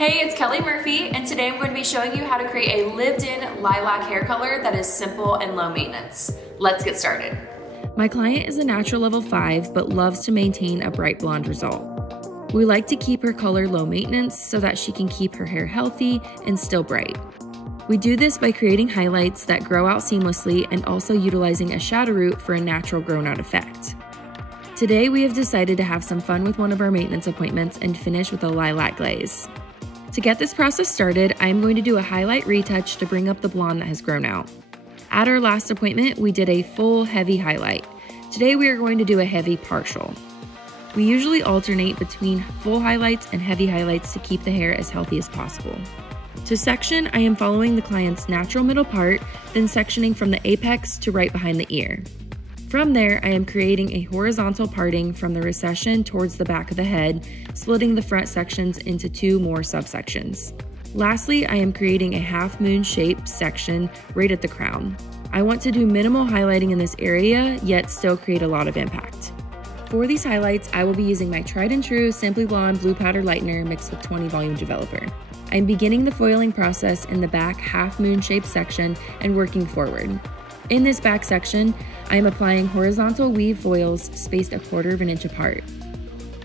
Hey, it's Kelly Murphy, and today I'm going to be showing you how to create a lived-in lilac hair color that is simple and low maintenance. Let's get started. My client is a natural level 5, but loves to maintain a bright blonde result. We like to keep her color low maintenance so that she can keep her hair healthy and still bright. We do this by creating highlights that grow out seamlessly and also utilizing a shadow root for a natural grown out effect. Today we have decided to have some fun with one of our maintenance appointments and finish with a lilac glaze. To get this process started, I am going to do a highlight retouch to bring up the blonde that has grown out. At our last appointment, we did a full heavy highlight. Today we are going to do a heavy partial. We usually alternate between full highlights and heavy highlights to keep the hair as healthy as possible. To section, I am following the client's natural middle part, then sectioning from the apex to right behind the ear. From there, I am creating a horizontal parting from the recession towards the back of the head, splitting the front sections into two more subsections. Lastly, I am creating a half moon shape section right at the crown. I want to do minimal highlighting in this area, yet still create a lot of impact. For these highlights, I will be using my tried and true Simply Blonde Blue Powder Lightener mixed with 20 Volume Developer. I'm beginning the foiling process in the back half moon shape section and working forward. In this back section, I am applying horizontal weave foils spaced 1/4 inch apart.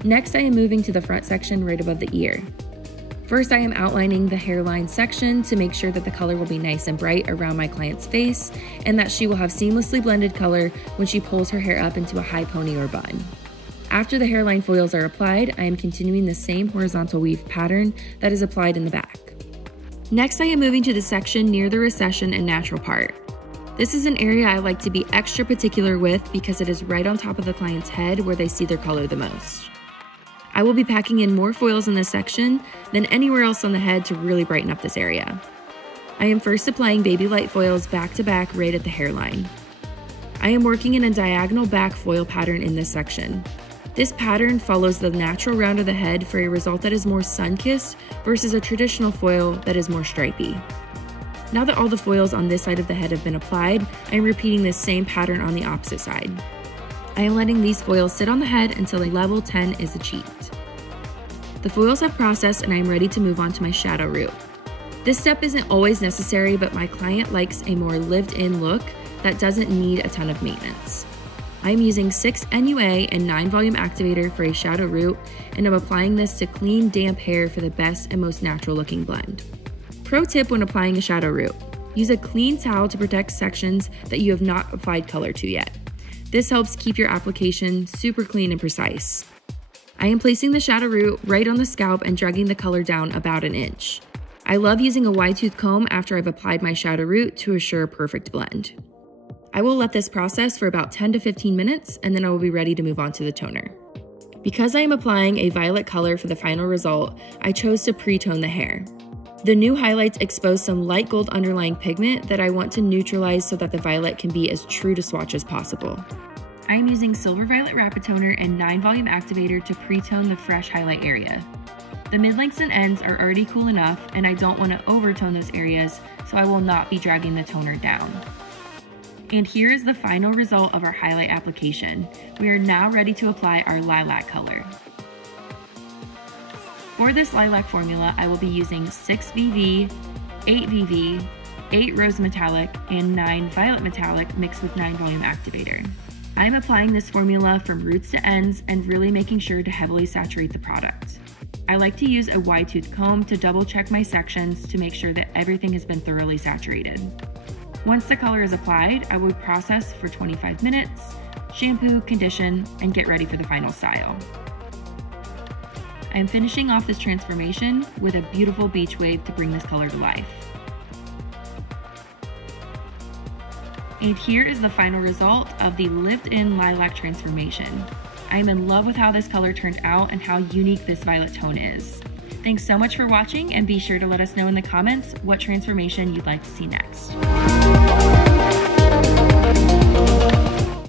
Next, I am moving to the front section right above the ear. First, I am outlining the hairline section to make sure that the color will be nice and bright around my client's face and that she will have seamlessly blended color when she pulls her hair up into a high pony or bun. After the hairline foils are applied, I am continuing the same horizontal weave pattern that is applied in the back. Next, I am moving to the section near the recession and natural part. This is an area I like to be extra particular with because it is right on top of the client's head where they see their color the most. I will be packing in more foils in this section than anywhere else on the head to really brighten up this area. I am first applying baby light foils back to back right at the hairline. I am working in a diagonal back foil pattern in this section. This pattern follows the natural round of the head for a result that is more sun-kissed versus a traditional foil that is more stripy. Now that all the foils on this side of the head have been applied, I am repeating this same pattern on the opposite side. I am letting these foils sit on the head until a level 10 is achieved. The foils have processed and I am ready to move on to my shadow root. This step isn't always necessary, but my client likes a more lived-in look that doesn't need a ton of maintenance. I am using 6 NUA and 9 volume activator for a shadow root, and I'm applying this to clean, damp hair for the best and most natural looking blend. Pro tip when applying a shadow root: use a clean towel to protect sections that you have not applied color to yet. This helps keep your application super clean and precise. I am placing the shadow root right on the scalp and dragging the color down about 1 inch. I love using a wide tooth comb after I've applied my shadow root to assure a perfect blend. I will let this process for about 10 to 15 minutes and then I will be ready to move on to the toner. Because I am applying a violet color for the final result, I chose to pre-tone the hair. The new highlights expose some light gold underlying pigment that I want to neutralize so that the violet can be as true to swatch as possible. I am using Silver Violet Rapid Toner and 9 Volume Activator to pre-tone the fresh highlight area. The mid-lengths and ends are already cool enough and I don't want to overtone those areas, so I will not be dragging the toner down. And here is the final result of our highlight application. We are now ready to apply our lilac color. For this lilac formula, I will be using 6 VV, 8 VV, 8 Rose Metallic, and 9 Violet Metallic mixed with 9 Volume Activator. I am applying this formula from roots to ends and really making sure to heavily saturate the product. I like to use a wide tooth comb to double check my sections to make sure that everything has been thoroughly saturated. Once the color is applied, I will process for 25 minutes, shampoo, condition, and get ready for the final style. I am finishing off this transformation with a beautiful beach wave to bring this color to life. And here is the final result of the lived-in lilac transformation. I am in love with how this color turned out and how unique this violet tone is. Thanks so much for watching, and be sure to let us know in the comments what transformation you'd like to see next.